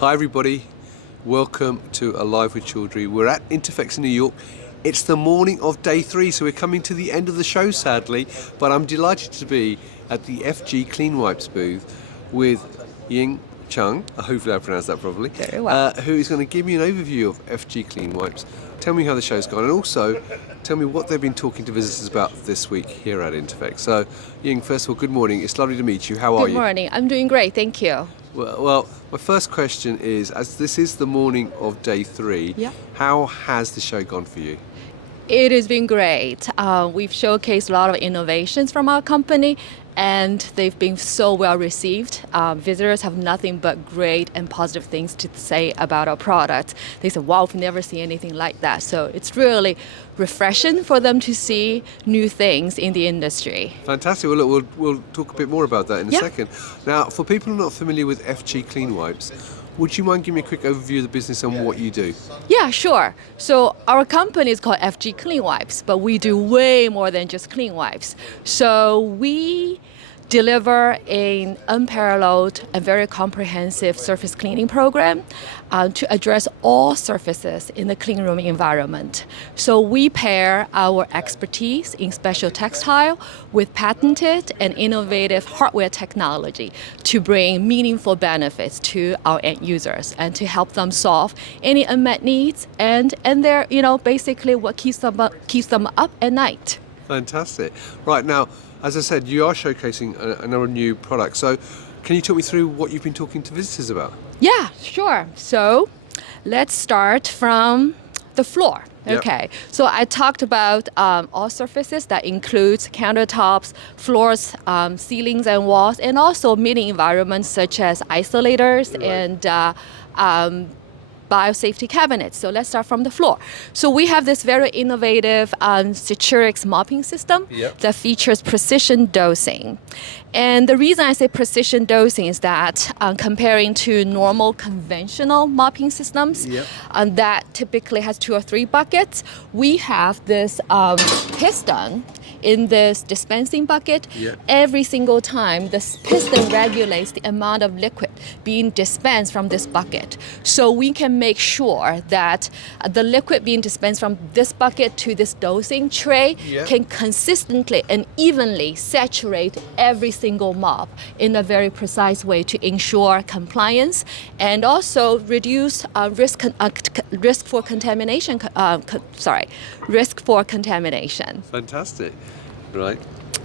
Hi everybody, welcome to Alive with Chaudhry. We're at INTERPHEX in New York. It's the morning of day 3, so we're coming to the end of the show sadly, but I'm delighted to be at the FG Clean Wipes booth with Ying Zhang, hopefully I pronounced that properly, Very well. who is going to give me an overview of FG Clean Wipes, tell me how the show's gone, and also tell me what they've been talking to visitors about this week here at INTERPHEX. So Ying, first of all, good morning, it's lovely to meet you. How are you? Good morning. I'm doing great, thank you. Well, my first question is, as this is the morning of day 3, how has the show gone for you? It has been great. We've showcased a lot of innovations from our company, and they've been so well received. Visitors have nothing but great and positive things to say about our product. They said, wow, we've never seen anything like that. So it's really refreshing for them to see new things in the industry. Fantastic. Well, look, we'll talk a bit more about that in a second. Now, for people who are not familiar with FG Clean Wipes, would you mind giving me a quick overview of the business and what you do? Yeah, sure. So our company is called FG Clean Wipes, but we do way more than just clean wipes. So we deliver an unparalleled and very comprehensive surface cleaning program to address all surfaces in the clean room environment. So we pair our expertise in special textile with patented and innovative hardware technology to bring meaningful benefits to our end users and to help them solve any unmet needs and they're, basically what keeps them up at night. Fantastic. Right, now, as I said, you are showcasing another new product. So can you talk me through what you've been talking to visitors about? Yeah, sure. So let's start from the floor. Okay, so I talked about all surfaces that includes countertops, floors, ceilings and walls, and also meeting environments such as isolators and biosafety cabinets. So let's start from the floor. So we have this very innovative Saturix mopping system that features precision dosing. And the reason I say precision dosing is that comparing to normal conventional mopping systems that typically has 2 or 3 buckets, we have this piston in this dispensing bucket. Every single time, this piston regulates the amount of liquid being dispensed from this bucket. So we can make sure that the liquid being dispensed from this bucket to this dosing tray can consistently and evenly saturate every single mop in a very precise way to ensure compliance and also reduce risk for contamination. Risk for contamination. Fantastic. Right.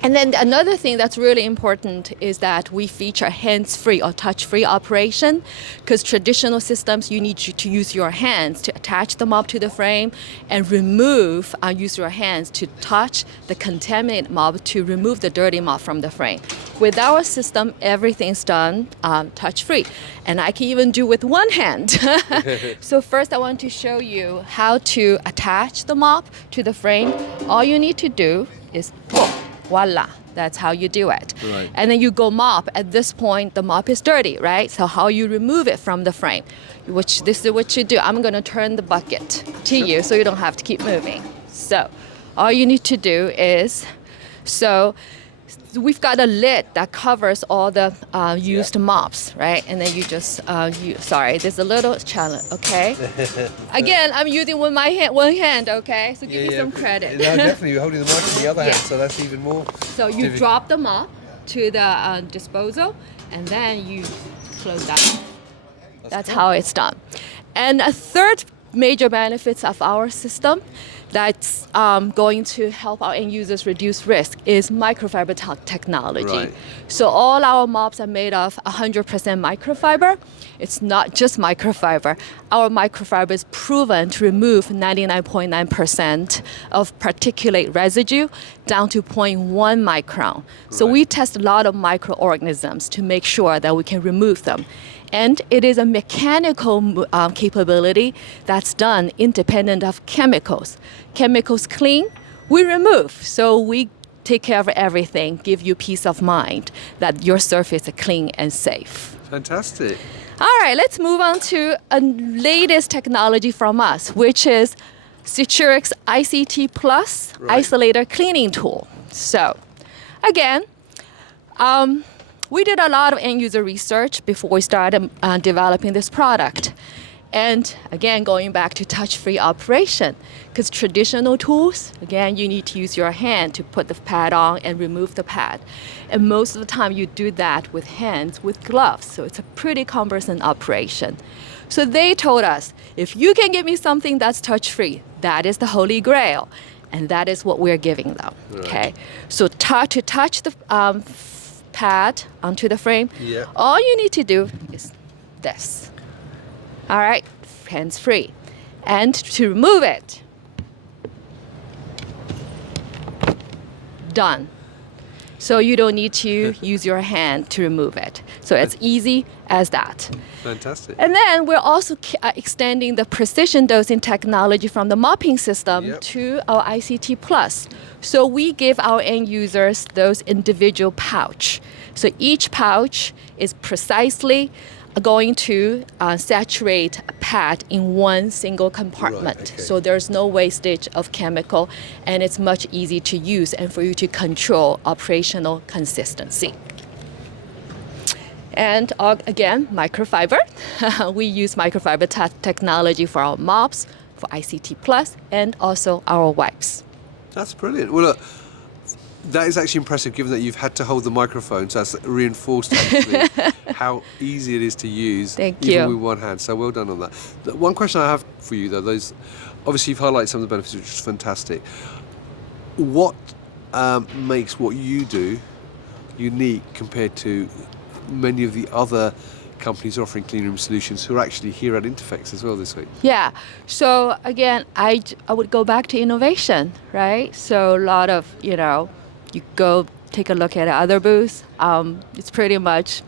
And then another thing that's really important is that we feature hands-free or touch-free operation, because traditional systems you need to use your hands to attach the mop to the frame and use your hands to touch the contaminated mop to remove the dirty mop from the frame. With our system, everything's done touch-free, and I can even do with one hand. So first I want to show you how to attach the mop to the frame. All you need to do is pull. Voila, that's how you do it. Right. And then you go mop. At this point, the mop is dirty, right? So how you remove it from the frame, which this is what you do. I'm gonna turn the bucket to you so you don't have to keep moving. So all you need to do is, we've got a lid that covers all the used mops, right? And then you just, there's a little challenge, okay? Again, I'm using one hand, okay? So give me some credit. No, definitely, you're holding the mic in the other hand, so that's even more. So you drop the mop to the disposal, and then you close that. That's how it's done. And a third major benefits of our system that's going to help our end users reduce risk is microfiber technology. Right. So all our mops are made of 100% microfiber. It's not just microfiber. Our microfiber is proven to remove 99.9% of particulate residue down to 0.1 micron. So we test a lot of microorganisms to make sure that we can remove them. And it is a mechanical capability that's done independent of chemicals. Chemicals clean, we remove. So we take care of everything, give you peace of mind that your surface is clean and safe. Fantastic. All right, let's move on to a latest technology from us, which is Saturix ICT Plus Isolator Cleaning Tool. So, again, we did a lot of end user research before we started developing this product. And again, going back to touch-free operation, because traditional tools, again, you need to use your hand to put the pad on and remove the pad. And most of the time you do that with hands, with gloves. So it's a pretty cumbersome operation. So they told us, if you can give me something that's touch-free, that is the holy grail. And that is what we're giving them, okay? So to touch the pad onto the frame, all you need to do is this. All right, hands free. And to remove it, done. So you don't need to use your hand to remove it. So it's easy as that. Fantastic. And then we're also extending the precision dosing technology from the mopping system to our ICT Plus. So we give our end users those individual pouch. So each pouch is precisely going to saturate a pad in one single compartment. Right, okay. So there's no wastage of chemical, and it's much easier to use and for you to control operational consistency. And again, microfiber. We use microfiber technology for our mops, for ICT Plus, and also our wipes. That's brilliant. Well, look, that is actually impressive given that you've had to hold the microphone, so that's reinforced actually how easy it is to use even with one hand. So well done on that. The one question I have for you though, obviously you've highlighted some of the benefits, which is fantastic. What makes what you do unique compared to many of the other companies offering clean room solutions who are actually here at INTERPHEX as well this week? Yeah, so again, I would go back to innovation, right? So a lot of, you go take a look at other booths, it's pretty much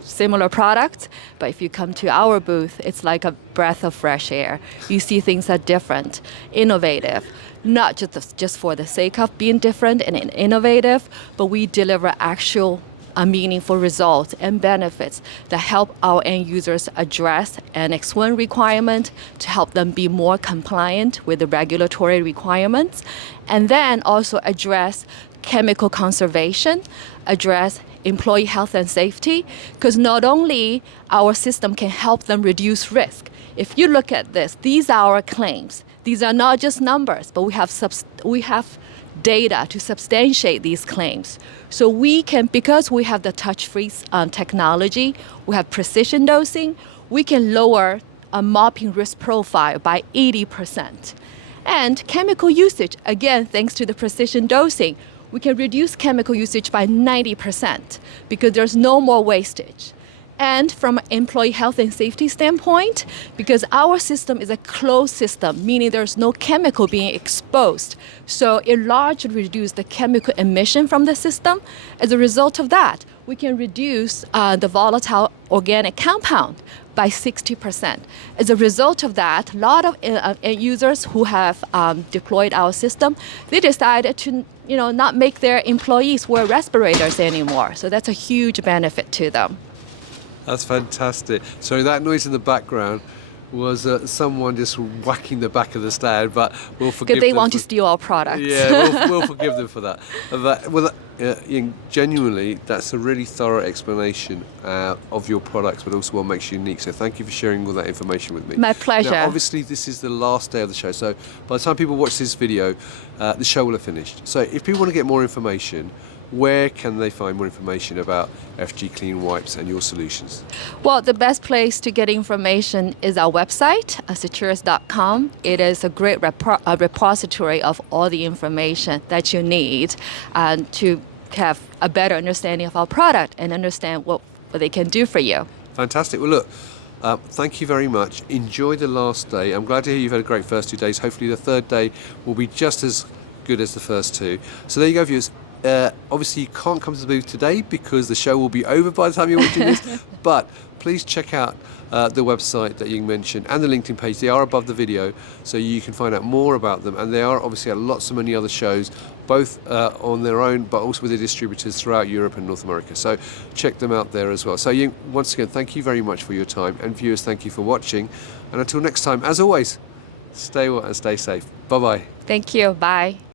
similar products, but if you come to our booth, it's like a breath of fresh air. You see things are different, innovative, not just for the sake of being different and innovative, but we deliver actual meaningful results and benefits that help our end users address Annex 1 requirement to help them be more compliant with the regulatory requirements, and then also address chemical conservation, address employee health and safety, because not only our system can help them reduce risk. If you look at this, these are our claims. These are not just numbers, but we have data to substantiate these claims. So we can, because we have the touch-free technology, we have precision dosing, we can lower a mopping risk profile by 80%. And chemical usage, again, thanks to the precision dosing, we can reduce chemical usage by 90% because there's no more wastage. And from an employee health and safety standpoint, because our system is a closed system, meaning there's no chemical being exposed, so it largely reduces the chemical emission from the system. As a result of that, we can reduce the volatile organic compound by 60%. As a result of that, a lot of users who have deployed our system, they decided to not make their employees wear respirators anymore. So that's a huge benefit to them. That's fantastic. So that noise in the background was someone just whacking the back of the stand, but we'll forgive them. Because they want to steal our products. Yeah, we'll forgive them for that. Genuinely, that's a really thorough explanation of your products, but also what makes you unique. So thank you for sharing all that information with me. My pleasure. Now, obviously, this is the last day of the show, so by the time people watch this video, the show will have finished. So if people want to get more information, where can they find more information about FG Clean Wipes and your solutions? Well, the best place to get information is our website, saturix.com. It is a great repository of all the information that you need to have a better understanding of our product and understand what they can do for you. Fantastic. Well, look, thank you very much. Enjoy the last day. I'm glad to hear you've had a great first 2 days. Hopefully the third day will be just as good as the first two. So there you go, viewers. Obviously you can't come to the booth today because the show will be over by the time you're watching this, but please check out the website that Ying mentioned and the LinkedIn page. They are above the video, so you can find out more about them, and they are obviously at lots of many other shows, both on their own but also with their distributors throughout Europe and North America, so check them out there as well. So Ying, once again, thank you very much for your time, and viewers, thank you for watching, and until next time, as always, stay well and stay safe. Bye bye. Thank you. Bye.